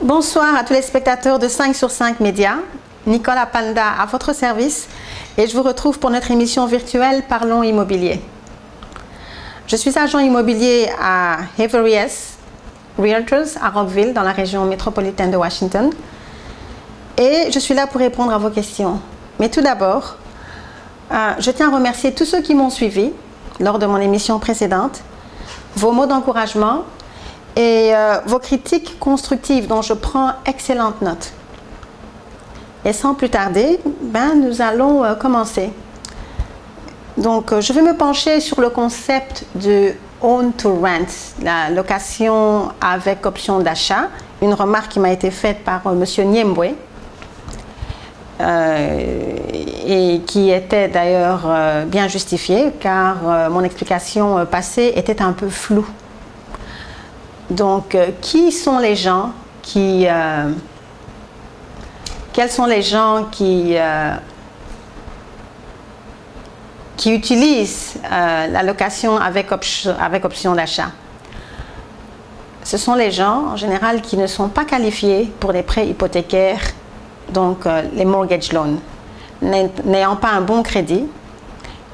Bonsoir à tous les spectateurs de 5 sur 5 Médias. Nicolas Panda à votre service et je vous retrouve pour notre émission virtuelle Parlons Immobilier. Je suis agent immobilier à Avery S. Realtors à Rockville dans la région métropolitaine de Washington et je suis là pour répondre à vos questions. Mais tout d'abord, je tiens à remercier tous ceux qui m'ont suivi lors de mon émission précédente, vos mots d'encouragement et vos critiques constructives dont je prends excellente note. Et sans plus tarder, nous allons commencer. Donc, je vais me pencher sur le concept de Own to Rent, la location avec option d'achat, une remarque qui m'a été faite par M. Niembwe et qui était d'ailleurs bien justifiée car mon explication passée était un peu floue. Donc, qui sont les gens qui... quels sont les gens qui utilisent la location avec option d'achat? Ce sont les gens, en général, qui ne sont pas qualifiés pour les prêts hypothécaires, donc les mortgage loans, n'ayant pas un bon crédit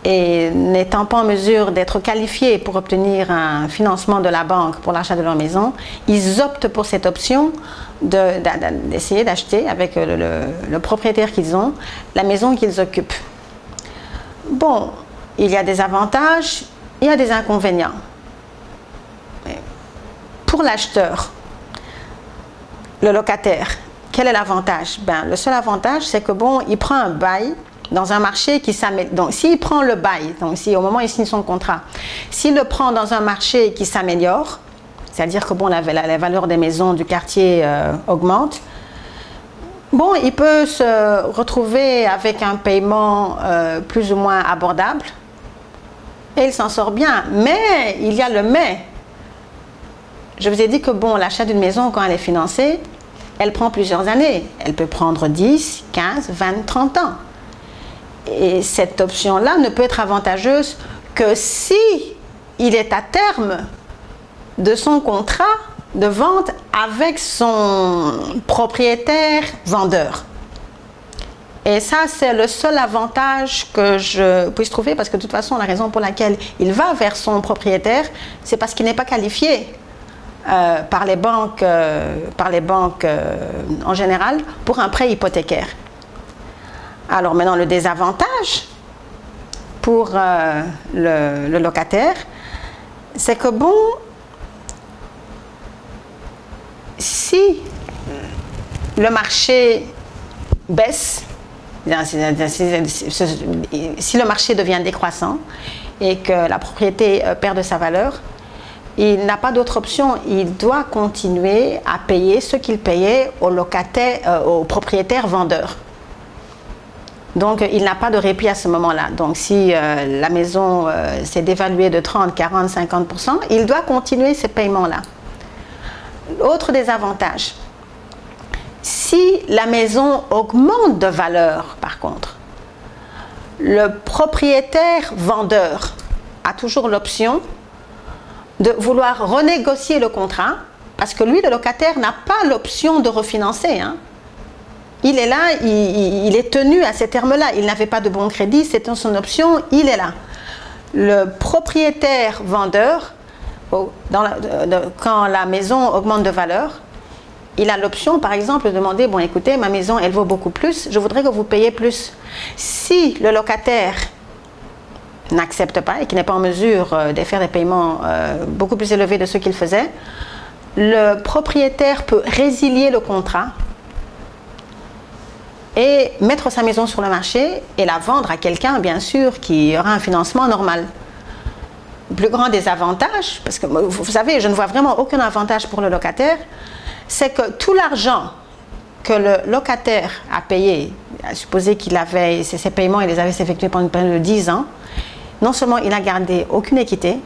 et n'étant pas en mesure d'être qualifiés pour obtenir un financement de la banque pour l'achat de leur maison, ils optent pour cette option d'essayer d'acheter avec le propriétaire qu'ils ont la maison qu'ils occupent. Bon, il y a des avantages, il y a des inconvénients. Pour l'acheteur, le locataire, quel est l'avantage? Le seul avantage, c'est que bon, il prend un bail dans un marché qui s'améliore. Donc, s'il prend le bail, donc si au moment où il signe son contrat, s'il le prend dans un marché qui s'améliore, c'est-à-dire que bon, la valeur des maisons du quartier augmente, bon, il peut se retrouver avec un paiement plus ou moins abordable et il s'en sort bien. Mais, il y a le mais. Je vous ai dit que bon, l'achat d'une maison, quand elle est financée, elle prend plusieurs années. Elle peut prendre 10, 15, 20, 30 ans. Et cette option-là ne peut être avantageuse que si il est à terme de son contrat de vente avec son propriétaire vendeur. Et ça, c'est le seul avantage que je puisse trouver parce que de toute façon, la raison pour laquelle il va vers son propriétaire, c'est parce qu'il n'est pas qualifié par les banques en général pour un prêt hypothécaire. Alors maintenant, le désavantage pour le locataire, c'est que bon, si le marché baisse, si le marché devient décroissant et que la propriété perd de sa valeur, il n'a pas d'autre option. Il doit continuer à payer ce qu'il payait au propriétaire vendeur. Donc, il n'a pas de répit à ce moment-là. Donc, si la maison s'est dévaluée de 30, 40, 50%, il doit continuer ces paiements-là. Autre désavantage, si la maison augmente de valeur, par contre, le propriétaire vendeur a toujours l'option de vouloir renégocier le contrat parce que lui, le locataire, n'a pas l'option de refinancer. Il est là, il est tenu à ces termes-là. Il n'avait pas de bon crédit, c'était son option, il est là. Le propriétaire vendeur, quand la maison augmente de valeur, il a l'option, par exemple, de demander, bon écoutez, ma maison, elle vaut beaucoup plus, je voudrais que vous payiez plus. Si le locataire n'accepte pas et qui n'est pas en mesure de faire des paiements beaucoup plus élevés de ceux qu'il faisait, le propriétaire peut résilier le contrat et mettre sa maison sur le marché et la vendre à quelqu'un, bien sûr, qui aura un financement normal. Le plus grand des avantages, parce que vous savez, je ne vois vraiment aucun avantage pour le locataire, c'est que tout l'argent que le locataire a payé, à supposer qu'il avait, ses paiements, il les avait effectués pendant une période de 10 ans, non seulement il n'a gardé aucune équité,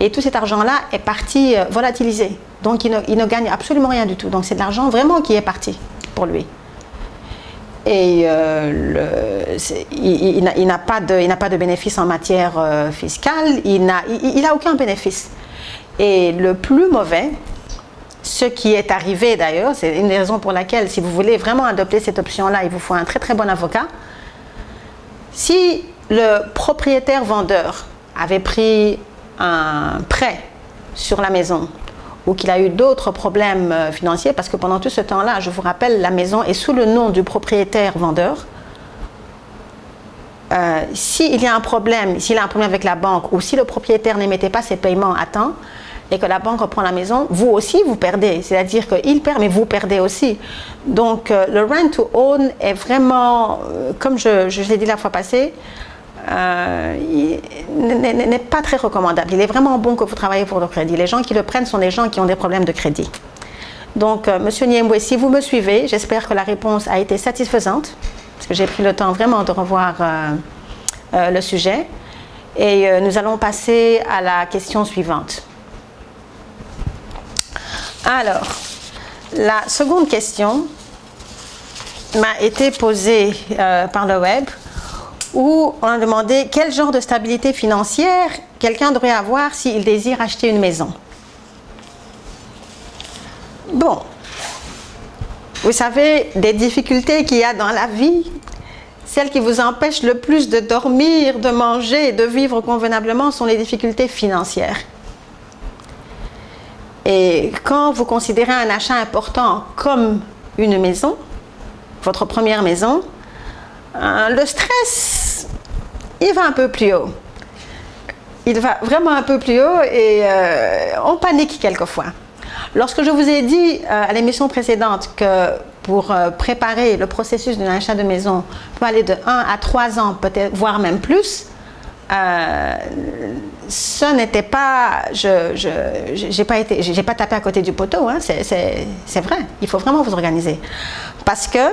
et tout cet argent-là est parti volatilisé. Donc il ne gagne absolument rien du tout. Donc c'est de l'argent vraiment qui est parti pour lui. Et il n'a pas de bénéfice en matière fiscale, il n'a aucun bénéfice. Et le plus mauvais, ce qui est arrivé d'ailleurs, c'est une des raisons pour laquelle, si vous voulez vraiment adopter cette option-là, il vous faut un très très bon avocat. Si le propriétaire vendeur avait pris un prêt sur la maison ou qu'il a eu d'autres problèmes financiers, parce que pendant tout ce temps-là, je vous rappelle, la maison est sous le nom du propriétaire vendeur. S'il y a un problème, s'il a un problème avec la banque ou si le propriétaire n'émettait pas ses paiements à temps et que la banque reprend la maison, vous aussi vous perdez. C'est-à-dire qu'il perd, mais vous perdez aussi. Donc le rent to own est vraiment, comme je l'ai dit la fois passée, n'est pas très recommandable. Il est vraiment bon que vous travaillez pour le crédit. Les gens qui le prennent sont des gens qui ont des problèmes de crédit. Donc, Monsieur Niemboué, si vous me suivez, j'espère que la réponse a été satisfaisante, parce que j'ai pris le temps vraiment de revoir le sujet. Et nous allons passer à la question suivante. Alors, la seconde question m'a été posée par le web, où on a demandé quel genre de stabilité financière quelqu'un devrait avoir s'il désire acheter une maison. Bon, vous savez, des difficultés qu'il y a dans la vie, celles qui vous empêchent le plus de dormir, de manger, de vivre convenablement sont les difficultés financières. Et quand vous considérez un achat important comme une maison, votre première maison, le stress, il va un peu plus haut. Il va vraiment un peu plus haut et on panique quelquefois. Lorsque je vous ai dit à l'émission précédente que pour préparer le processus d'un achat de maison peut aller de 1 à 3 ans, peut-être, voire même plus, ce n'était pas, j'ai pas tapé à côté du poteau, hein, c'est vrai, il faut vraiment vous organiser. Parce que,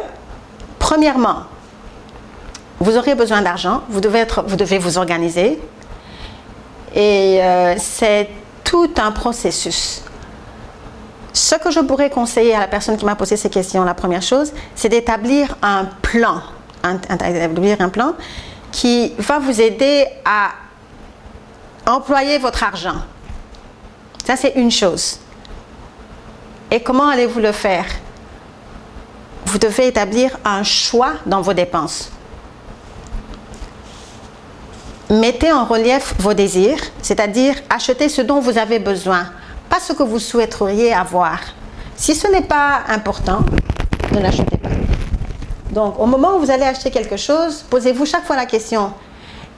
premièrement, vous aurez besoin d'argent, vous devez vous organiser, et c'est tout un processus. Ce que je pourrais conseiller à la personne qui m'a posé ces questions, la première chose, c'est d'établir un plan, qui va vous aider à employer votre argent. Ça, c'est une chose. Et comment allez-vous le faire? Vous devez établir un choix dans vos dépenses. Mettez en relief vos désirs, c'est-à-dire achetez ce dont vous avez besoin, pas ce que vous souhaiteriez avoir. Si ce n'est pas important, ne l'achetez pas. Donc, au moment où vous allez acheter quelque chose, posez-vous chaque fois la question,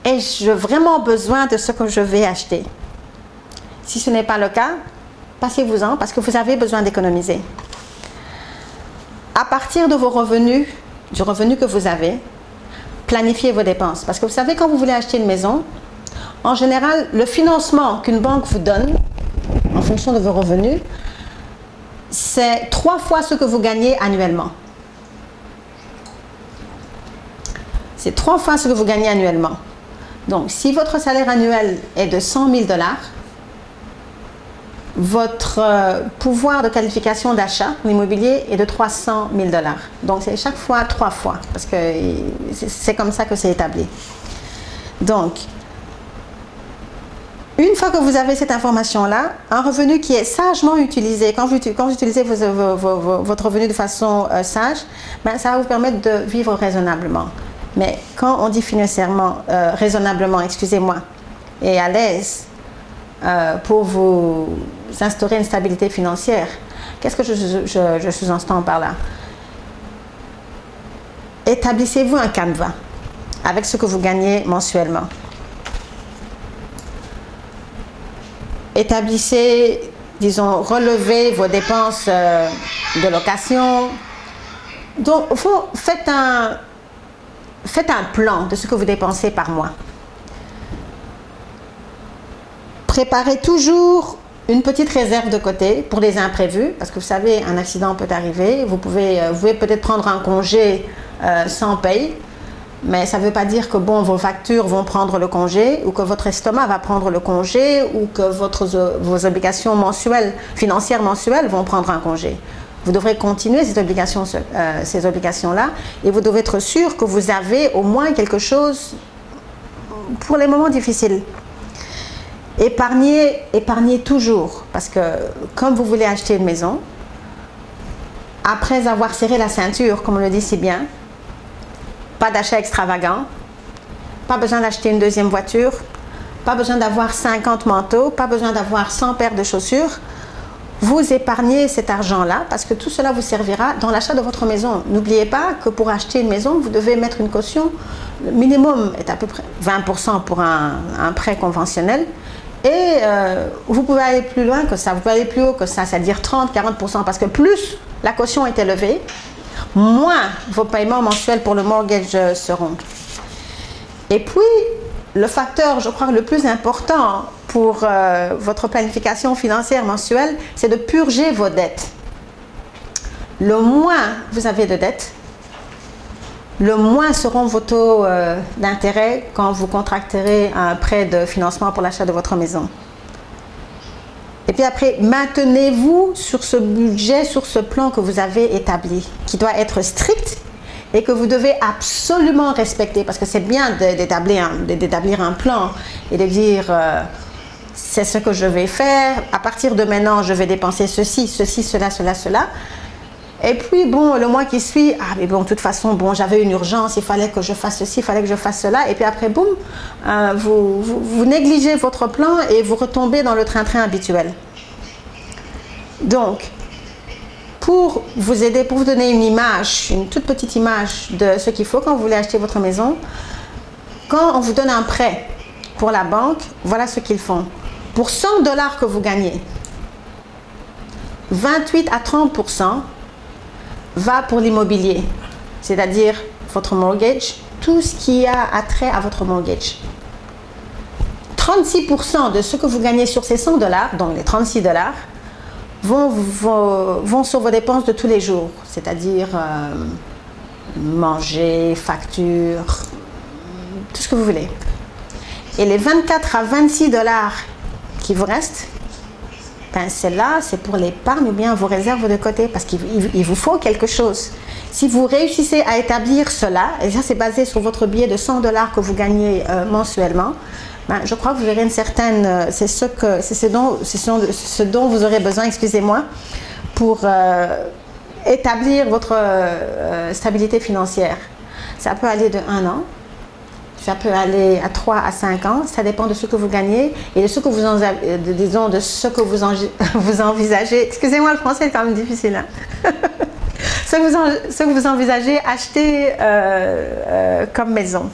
ai-je vraiment besoin de ce que je vais acheter? Si ce n'est pas le cas, passez-vous-en parce que vous avez besoin d'économiser. À partir de vos revenus, du revenu que vous avez, planifiez vos dépenses. Parce que vous savez, quand vous voulez acheter une maison, en général, le financement qu'une banque vous donne, en fonction de vos revenus, c'est 3 fois ce que vous gagnez annuellement. C'est 3 fois ce que vous gagnez annuellement. Donc, si votre salaire annuel est de 100 000 $, votre pouvoir de qualification d'achat immobilier est de 300 000 $. Donc, c'est chaque fois 3 fois, parce que c'est comme ça que c'est établi. Donc, une fois que vous avez cette information-là, un revenu qui est sagement utilisé, quand vous utilisez votre revenu de façon sage, ben, ça va vous permettre de vivre raisonnablement. Mais quand on dit financièrement, raisonnablement, excusez-moi, et à l'aise pour vous instaurer une stabilité financière, qu'est-ce que je sous-entends par là? Établissez-vous un canevas avec ce que vous gagnez mensuellement. Établissez, disons, relevez vos dépenses de location. Donc, faites un plan de ce que vous dépensez par mois. Préparez toujours une petite réserve de côté pour les imprévus, parce que vous savez, un accident peut arriver. Vous pouvez peut-être prendre un congé sans paye, mais ça ne veut pas dire que bon, vos factures vont prendre le congé, ou que votre estomac va prendre le congé, ou que vos obligations mensuelles, financières mensuelles vont prendre un congé. Vous devrez continuer ces obligations-là, et vous devez être sûr que vous avez au moins quelque chose pour les moments difficiles. Épargnez, épargnez toujours, parce que comme vous voulez acheter une maison, après avoir serré la ceinture, comme on le dit si bien, pas d'achat extravagant, pas besoin d'acheter une deuxième voiture, pas besoin d'avoir 50 manteaux, pas besoin d'avoir 100 paires de chaussures. Vous épargnez cet argent-là parce que tout cela vous servira dans l'achat de votre maison. N'oubliez pas que pour acheter une maison, vous devez mettre une caution. Le minimum est à peu près 20% pour un prêt conventionnel. Et vous pouvez aller plus loin que ça, vous pouvez aller plus haut que ça, c'est-à-dire 30-40%, parce que plus la caution est élevée, moins vos paiements mensuels pour le mortgage seront. Et puis, le facteur, je crois, le plus important pour votre planification financière mensuelle, c'est de purger vos dettes. Le moins vous avez de dettes, le moins seront vos taux d'intérêt quand vous contracterez un prêt de financement pour l'achat de votre maison. Et puis après, maintenez-vous sur ce budget, sur ce plan que vous avez établi, qui doit être strict et que vous devez absolument respecter, parce que c'est bien d'établir un plan et de dire c'est ce que je vais faire, à partir de maintenant je vais dépenser ceci, ceci, cela, cela, cela. Et puis bon, le mois qui suit, ah mais bon, de toute façon, bon, j'avais une urgence, il fallait que je fasse ceci, il fallait que je fasse cela, et puis après, boum, vous négligez votre plan et vous retombez dans le train-train habituel. Donc, pour vous aider, pour vous donner une image, une toute petite image de ce qu'il faut quand vous voulez acheter votre maison, quand on vous donne un prêt pour la banque, voilà ce qu'ils font. Pour 100 $ que vous gagnez, 28 à 30% va pour l'immobilier, c'est-à-dire votre mortgage, tout ce qui a attrait à votre mortgage. 36% de ce que vous gagnez sur ces 100 $, donc les 36 $, vont sur vos dépenses de tous les jours, c'est-à-dire manger, factures, tout ce que vous voulez. Et les 24 à 26 $ qui vous restent, ben celle-là, c'est pour l'épargne ou bien vos réserves de côté, parce qu'il vous faut quelque chose. Si vous réussissez à établir cela, et ça c'est basé sur votre billet de 100 $ que vous gagnez mensuellement, ben, je crois que vous aurez une certaine, c'est ce dont vous aurez besoin, excusez-moi, pour établir votre stabilité financière. Ça peut aller de 1 an, ça peut aller à 3 à 5 ans, ça dépend de ce que vous gagnez et de ce que vous, vous envisagez. Excusez-moi, le français est quand même difficile. Hein? ce que vous envisagez acheter comme maison.